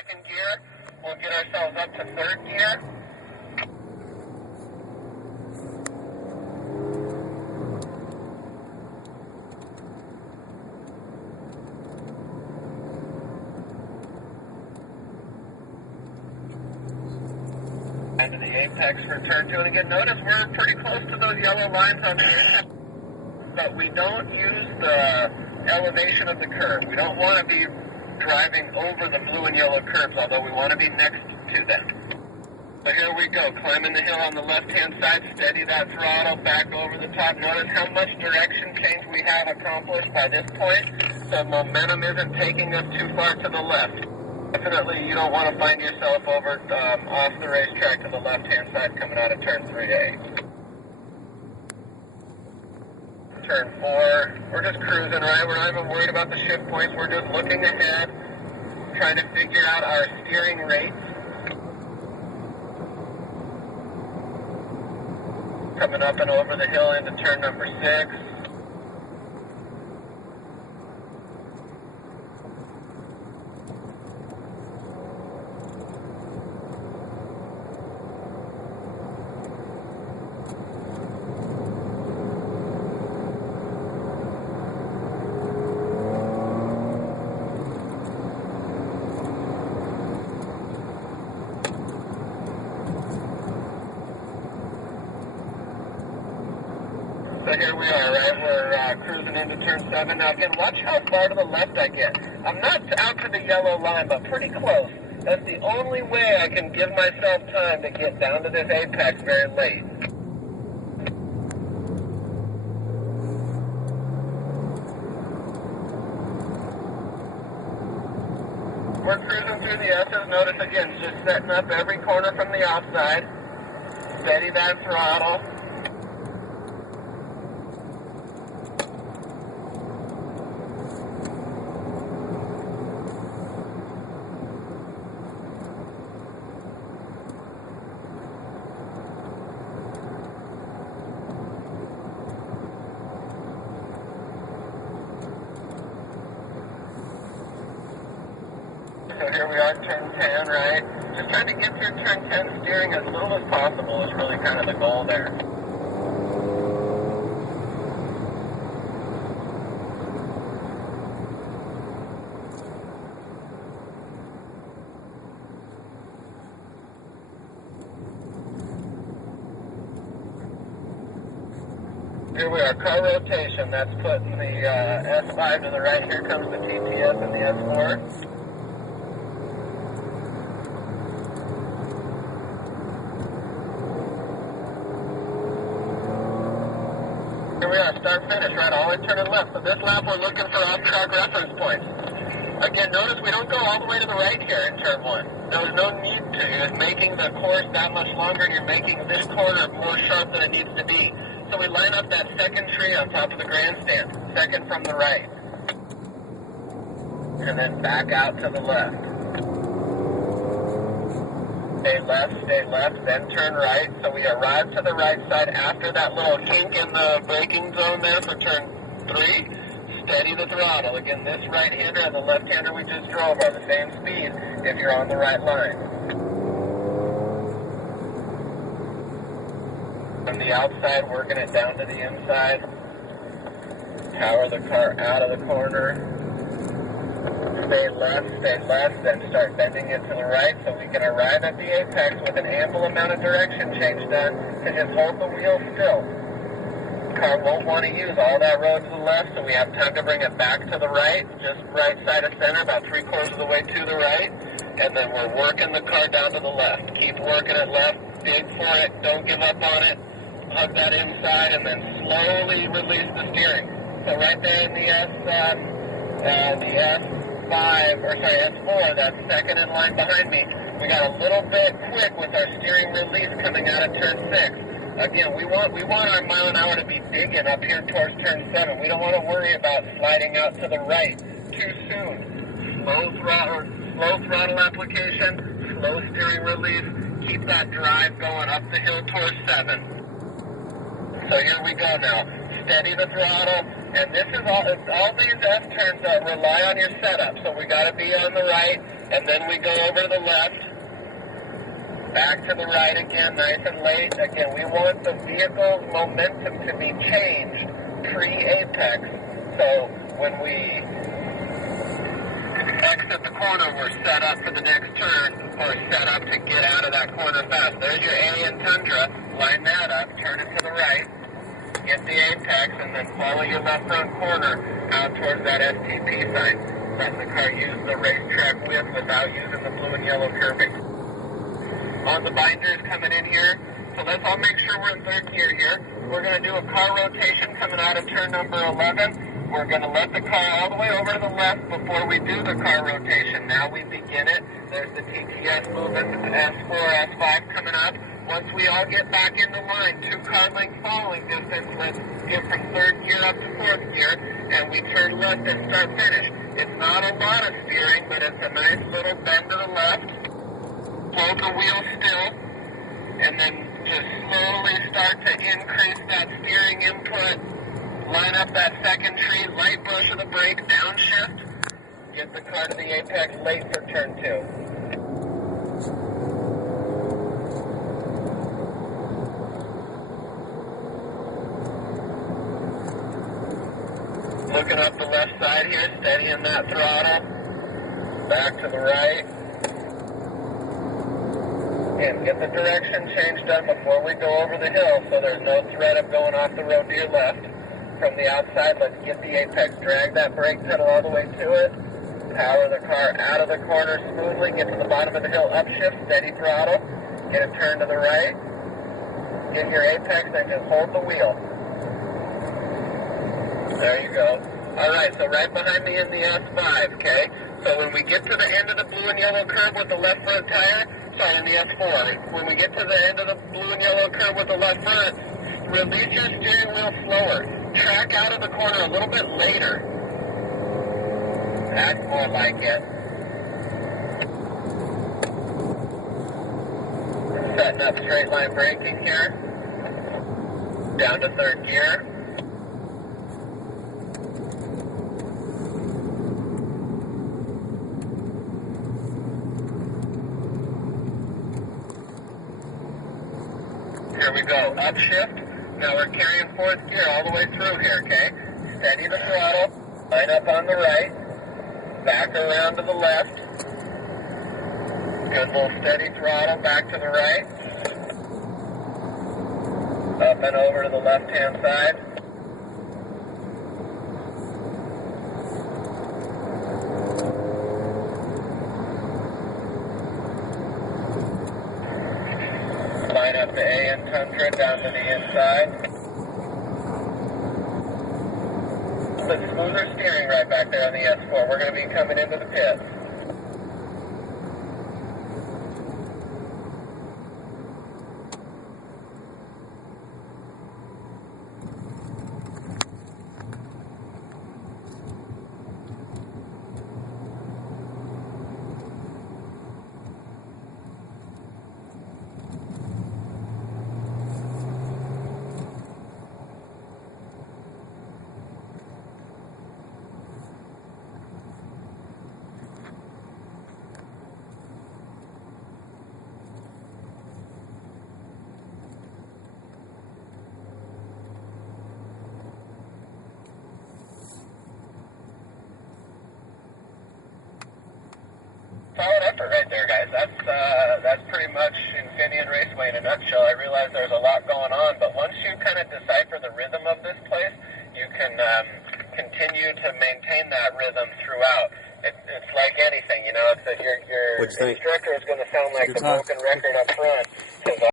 second gear. We'll get ourselves up to third gear. Into the apex for turn 2. And again, notice we're pretty close to those yellow lines on the apex, but we don't use the elevation of the curb. We don't want to be driving over the blue and yellow curbs, although we want to be next to them. So here we go, climbing the hill on the left-hand side, steady that throttle, back over the top. Notice how much direction change we have accomplished by this point. So momentum isn't taking us too far to the left. Definitely you don't want to find yourself over off the racetrack to the left-hand side coming out of turn 3A. Turn 4, we're just cruising, right? We're not even worried about the shift points. We're just looking ahead, trying to figure out our steering rates. Coming up and over the hill into turn number 6. So here we are, right? We're cruising into turn 7. Now again, watch how far to the left I get. I'm not out to the yellow line, but pretty close. That's the only way I can give myself time to get down to this apex very late. We're cruising through the S's. Notice again, just setting up every corner from the outside. Steady that throttle. So here we are, turn 10, right? Just trying to get through turn 10 steering as little as possible is really kind of the goal there. Here we are, car rotation. That's putting the S5 to the right. Here comes the TTS and the S4. Here we are, start finish, right, always turning left. So this lap we're looking for off-track reference points. Again, notice we don't go all the way to the right here in turn 1. There's no need to. You're making the course that much longer, and you're making this corner more sharp than it needs to be. So we line up that second tree on top of the grandstand, second from the right. And then back out to the left. Stay left, then turn right. So we arrive to the right side after that little kink in the braking zone there for turn 3. Steady the throttle. Again, this right-hander and the left-hander we just drove are the same speed if you're on the right line. From the outside, working it down to the inside. Power the car out of the corner. Stay left, then start bending it to the right so we can arrive at the apex with an ample amount of direction change done to just hold the wheel still. The car won't want to use all that road to the left, so we have time to bring it back to the right, just right side of center, about 3/4 of the way to the right, and then we're working the car down to the left. Keep working it left, dig for it, don't give up on it, hug that inside, and then slowly release the steering. So right there in the S4, that's second in line behind me. We got a little bit quick with our steering release coming out of turn 6. Again, we want our mile an hour to be digging up here towards turn 7. We don't want to worry about sliding out to the right too soon. Slow throttle application, slow steering release. Keep that drive going up the hill towards 7. So here we go now. Steady the throttle, and this is all these S turns rely on your setup. So we got to be on the right, And then we go over to the left, back to the right again, nice and late. Again, we want the vehicle's momentum to be changed pre-apex. So when we exit the corner, we're set up for the next turn, or set up to get out of that corner fast. There's your A and Tundra. Line that up, turn it to the right, get the apex, and then follow your left front corner out towards that STP sign. Let the car use the racetrack width without using the blue and yellow curving. On the binders coming in here, so let's all make sure we're in third gear here. We're going to do a car rotation coming out of turn number 11. We're going to let the car all the way over to the left before we do the car rotation. Now we begin it. There's the TTS moving, S4, S5 coming up. Once we all get back in the line, 2 car length following distance, let's get from third gear up to fourth gear, and we turn left and start finish. It's not a lot of steering, but it's a nice little bend to the left. Hold the wheel still, and then just slowly start to increase that steering input. Line up that second tree, light brush of the brake, downshift. Get the car to the apex late for turn 2. Looking up the left side here, steadying that throttle. Back to the right. And get the direction change done before we go over the hill so there's no threat of going off the road to your left. From the outside, let's get the apex. Drag that brake pedal all the way to it. Power the car out of the corner smoothly. Get to the bottom of the hill, upshift, steady throttle. Get a turn to the right. Get your apex and just hold the wheel. There you go. All right, so right behind me in the S5, okay? So when we get to the end of the blue and yellow curve with the left front tire, sorry, in the S4, when we get to the end of the blue and yellow curve with the left front, release your steering wheel slower. Track out of the corner a little bit later. Act more like it. Setting up straight line braking here. Down to third gear. Here we go, upshift. Now we're carrying fourth gear all the way through here, okay? Steady the throttle, line up on the right, back around to the left. Good little steady throttle, back to the right. Up and over to the left-hand side. Line up the A and Tundra down to the inside. But smoother steering right back there on the S4. We're going to be coming into the pits. Solid effort right there, guys. That's pretty much Infineon Raceway in a nutshell. I realize there's a lot going on, but once you kind of decipher the rhythm of this place, you can continue to maintain that rhythm throughout. It's like anything, you know. It's that your instructor is going to sound like the broken record up front,